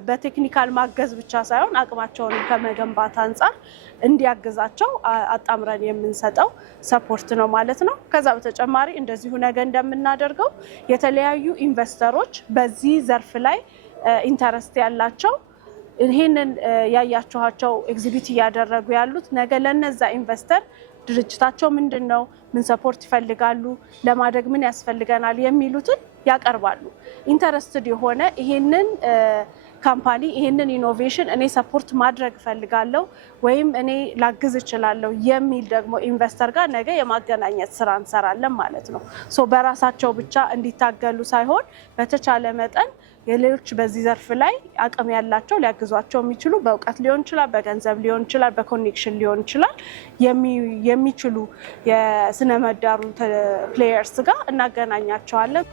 በቴክኒካል ማገዝ ብቻ ሳይሆን አቅማቸውን ከመገንባት አንፃር እንዲያግዛቸው አጣምረን የምንሰጠው ሰፖርት ነው ማለት ነው። ከዛ በተጨማሪ እንደዚሁ ነገ እንደምናደርገው የተለያዩ ኢንቨስተሮች በዚህ ዘርፍ ላይ ኢንተረስት ያላቸው ይሄንን ያያችኋቸው ኤግዚቢት እያደረጉ ያሉት ነገ ለነዛ ኢንቨስተር ድርጅታቸው ምንድነው ምን ሰፖርት ይፈልጋሉ ለማድረግ ምን ያስፈልገናል የሚሉትን ያቀርባሉ። ኢንተረስትድ የሆነ ይሄንን ካምፓኒ ይሄንን ኢኖቬሽን እኔ ሰፖርት ማድረግ ፈልጋለሁ ወይም እኔ ላግዝ እችላለሁ የሚል ደግሞ ኢንቨስተር ጋር ነገ የማገናኘት ስራ እንሰራለን ማለት ነው። በራሳቸው ብቻ እንዲታገሉ ሳይሆን በተቻለ መጠን የሌሎች በዚህ ዘርፍ ላይ አቅም ያላቸው ሊያግዟቸው የሚችሉ በእውቀት ሊሆን ይችላል፣ በገንዘብ ሊሆን ይችላል፣ በኮኔክሽን ሊሆን ይችላል የሚችሉ የስነ ምህዳሩ ፕሌየርስ ጋር እናገናኛቸዋለን።